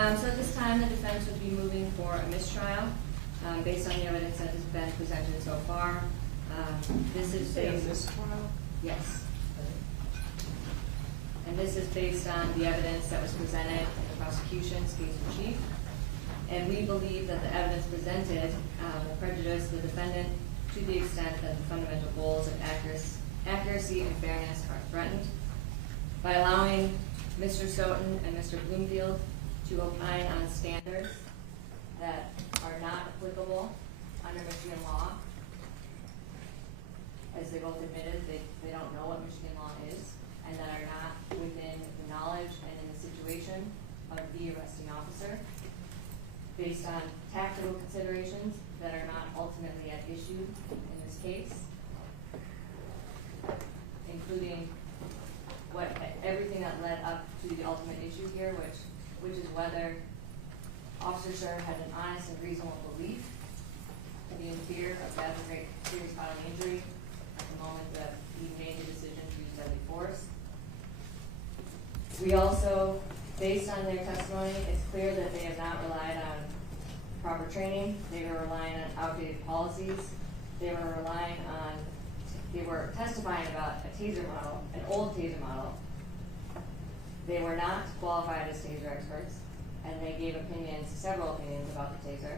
So at this time, the defense would be moving for a mistrial based on the evidence that has been presented so far. This is based. Mistrial? Yes. And this is based on the evidence that was presented in the prosecution's case in chief. And we believe that the evidence presented will prejudice the defendant to the extent that the fundamental goals of accuracy and fairness are threatened by allowing Mr. Stoughton and Mr. Bloomfield to opine on standards that are not applicable under Michigan law. As they both admitted, they don't know what Michigan law is, and that are not within the knowledge and in the situation of the arresting officer, based on tactical considerations that are not ultimately at issue in this case, including everything that led up to the ultimate issue here, which is whether Officer Schurr had an honest and reasonable belief to be in fear of death or great serious bodily injury at the moment that he made the decision to use deadly force. We also, based on their testimony, it's clear that they have not relied on proper training. They were relying on outdated policies. They were testifying about a taser model, an old taser model. They were not qualified as taser experts, and they gave several opinions about the taser.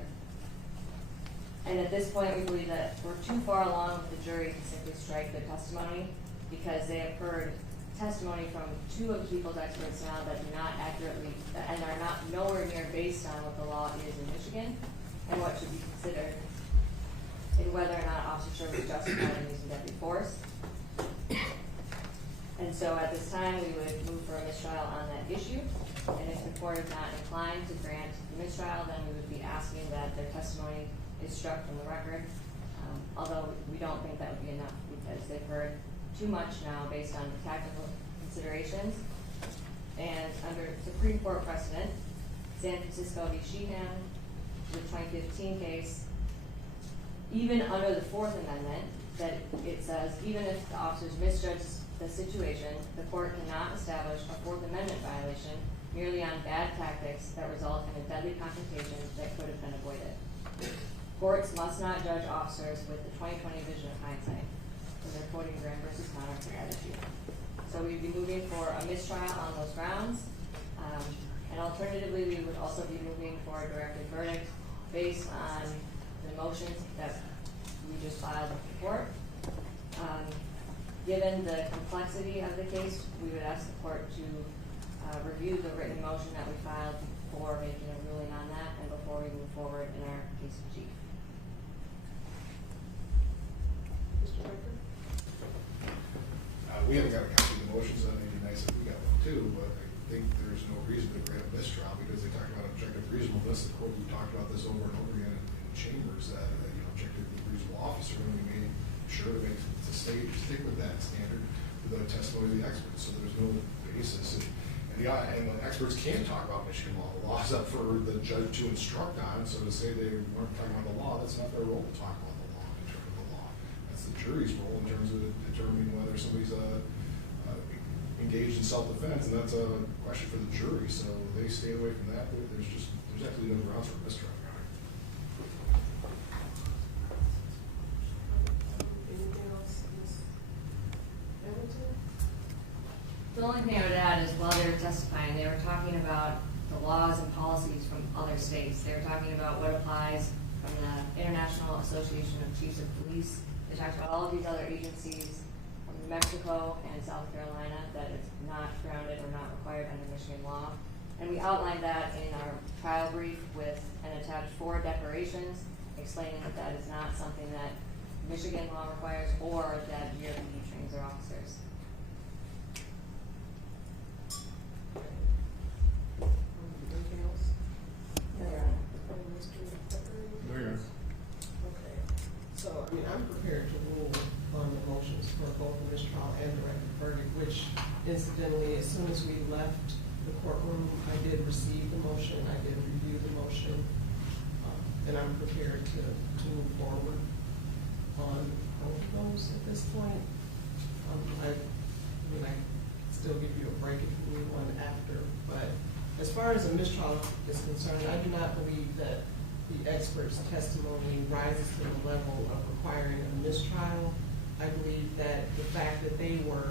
And at this point, we believe that we're too far along with the jury to simply strike their testimony, because they have heard testimony from two of the people's experts now that do not accurately, and are not nowhere near based on what the law is in Michigan and what should be considered in whether or not Officer Schurr was justified in using deadly force. And so at this time, we would move for a mistrial on that issue. And if the court is not inclined to grant the mistrial, then we would be asking that their testimony is struck from the record. Although we don't think that would be enough, because they've heard too much now based on the tactical considerations. And under Supreme Court precedent, San Francisco v. Sheehan, the 2015 case, even under the Fourth Amendment, that it says even if the officers misjudge the situation, the court cannot establish a Fourth Amendment violation merely on bad tactics that result in a deadly confrontation that could have been avoided. Courts must not judge officers with the 20/20 vision of hindsight, when they're quoting Graham versus Connor for that issue. So we'd be moving for a mistrial on those grounds. And alternatively, we would also be moving for a directed verdict based on the motions that we just filed with the court. Given the complexity of the case, we would ask the court to review the written motion that we filed before making a ruling on that and before we move forward in our case in chief. Mr. Ricker? We haven't got a copy of the motion, so that may be nice if we got one too, but I think there's no reason to grant a mistrial because they talk about objective reasonableness. The court, we talked about this over and over again in chambers that objectively reasonable officer, and we made sure to stick with that standard with the testimony of the experts. So there's no basis, and the experts can't talk about Michigan law. The law's up for the judge to instruct on. So to say they weren't talking about the law, that's not their role to talk about the law, to interpret the law. That's the jury's role in terms of determining whether somebody's engaged in self-defense, and that's a question for the jury. So they stay away from that. There's actually no grounds for mistrial. Anything else, Ms. Hamilton? The only thing I would add is while they were testifying, they were talking about the laws and policies from other states. They were talking about what applies from the International Association of Chiefs of Police. They talked about all of these other agencies from New Mexico and South Carolina that it's not grounded or not required under Michigan law. And we outlined that in our trial brief with and attached 4 declarations explaining that that is not something that Michigan law requires or that GRPD trains their officers. Anything else? No, Your Honor. Mr. Ricker? No, Your Honor. Okay. So, I'm prepared to rule on the motions for both the mistrial and directed verdict, which incidentally, as soon as we left the courtroom, I did receive the motion, I did review the motion, and I'm prepared to move forward on both of those at this point. I still give you a break if you need one after, but as far far as a mistrial is concerned, I do not believe that the expert's testimony rises to the level of requiring a mistrial. I believe that the fact that they were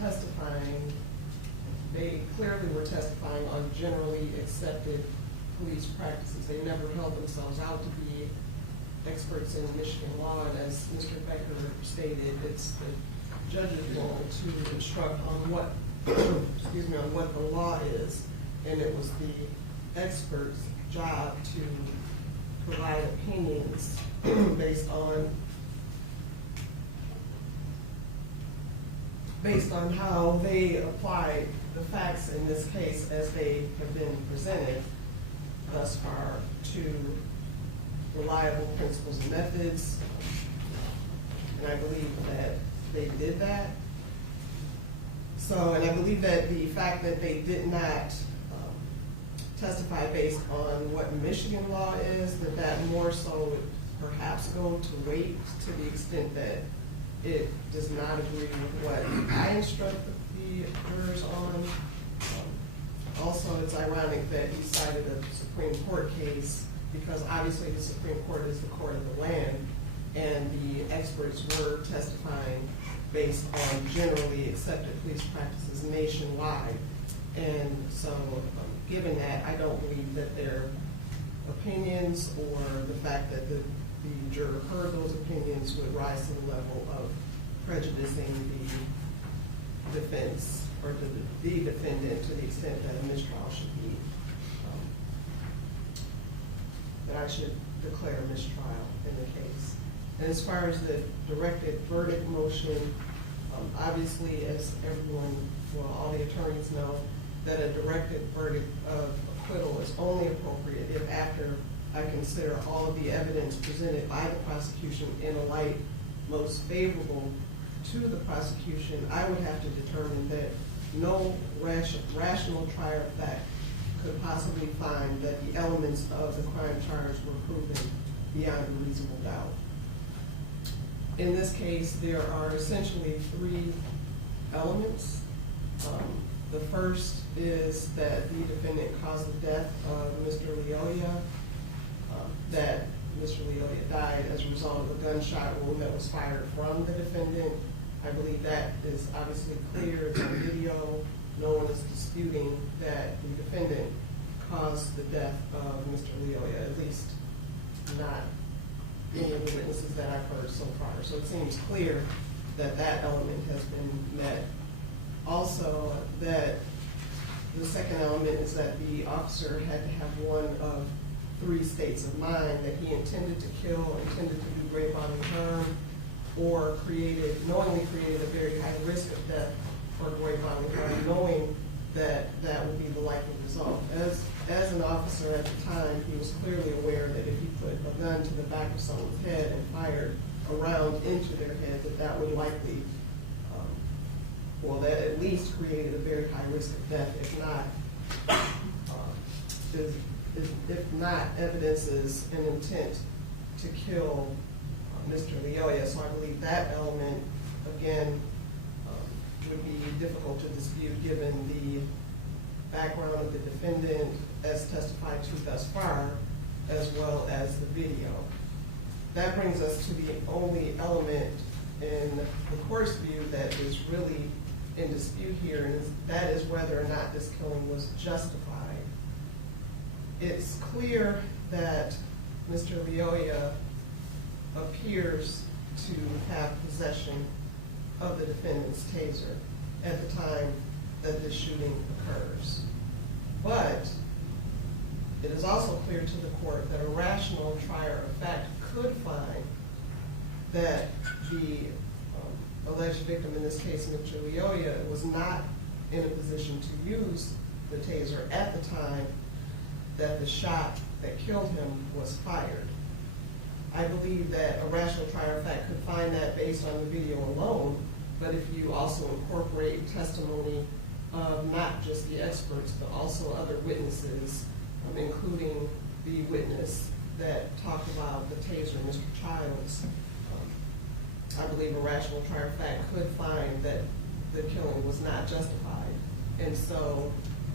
testifying, they clearly were testifying on generally accepted police practices. They never held themselves out to be experts in Michigan law, and as Mr. Becker stated, it's the judge's role to instruct on what, excuse me, on what the law is, and it was the expert's job to provide opinions based on how they apply the facts in this case as they have been presented thus far to reliable principles and methods, and I believe that they did that. So, and I believe that the fact that they did not testify based on what Michigan law is, that more so would perhaps go to weight to the extent that it does not agree with what I instruct the jurors on. Also, it's ironic that he cited a Supreme Court case because obviously the Supreme Court is the court of the land, and the experts were testifying based on generally accepted police practices nationwide. And so, given that, I don't believe that their opinions or the fact that the juror heard those opinions would rise to the level of prejudicing the defense or the defendant to the extent that a mistrial should be, that I should declare a mistrial in the case. And as far as the directed verdict motion, obviously, as everyone, well, all the attorneys know, that a directed verdict of acquittal is only appropriate if after I consider all of the evidence presented by the prosecution in a light most favorable to the prosecution, I would have to determine that no rational trier of fact could possibly find that the elements of the crime charge were proven beyond a reasonable doubt. In this case, there are essentially three elements. The first is that the defendant caused the death of Mr. Leolia, that Mr. Leolia died as a result of a gunshot wound that was fired from the defendant. I believe that is obviously clear. It's on video. No one is disputing that the defendant caused the death of Mr. Leolia, at least not any of the witnesses that I've heard so far. So it seems clear that that element has been met. Also, that the second element is that the officer had to have one of three states of mind: that he intended to kill, intended to do great bodily harm, or knowingly created a very high risk of death for great bodily harm, knowing that that would be the likely result. As an officer at the time, he was clearly aware that if he put a gun to the back of someone's head and fired a round into their head, that would likely, that at least created a very high risk of death, if not evidences an intent to kill Mr. Leolia. So I believe that element, again, would be difficult to dispute given the background of the defendant as testified to thus far, as well as the video. That brings us to the only element in the court's view that is really in dispute here, and that is whether or not this killing was justified. It's clear that Mr. Leolia appears to have possession of the defendant's taser at the time that this shooting occurs. But it is also clear to the court that a rational trier of fact could find that the alleged victim, in this case Mr. Leolia, was not in a position to use the taser at the time that the shot that killed him was fired. I believe that a rational trier of fact could find that based on the video alone, but if you also incorporate testimony of not just the experts, but also other witnesses, including the witness that talked about the taser, Mr. Childs, I believe a rational trier of fact could find that the killing was not justified. And so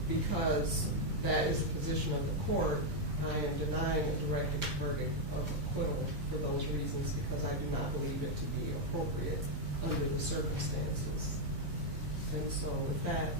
because that is the position of the court, I am denying a directed verdict of acquittal for those reasons, because I do not believe it to be appropriate under the circumstances. And so with that,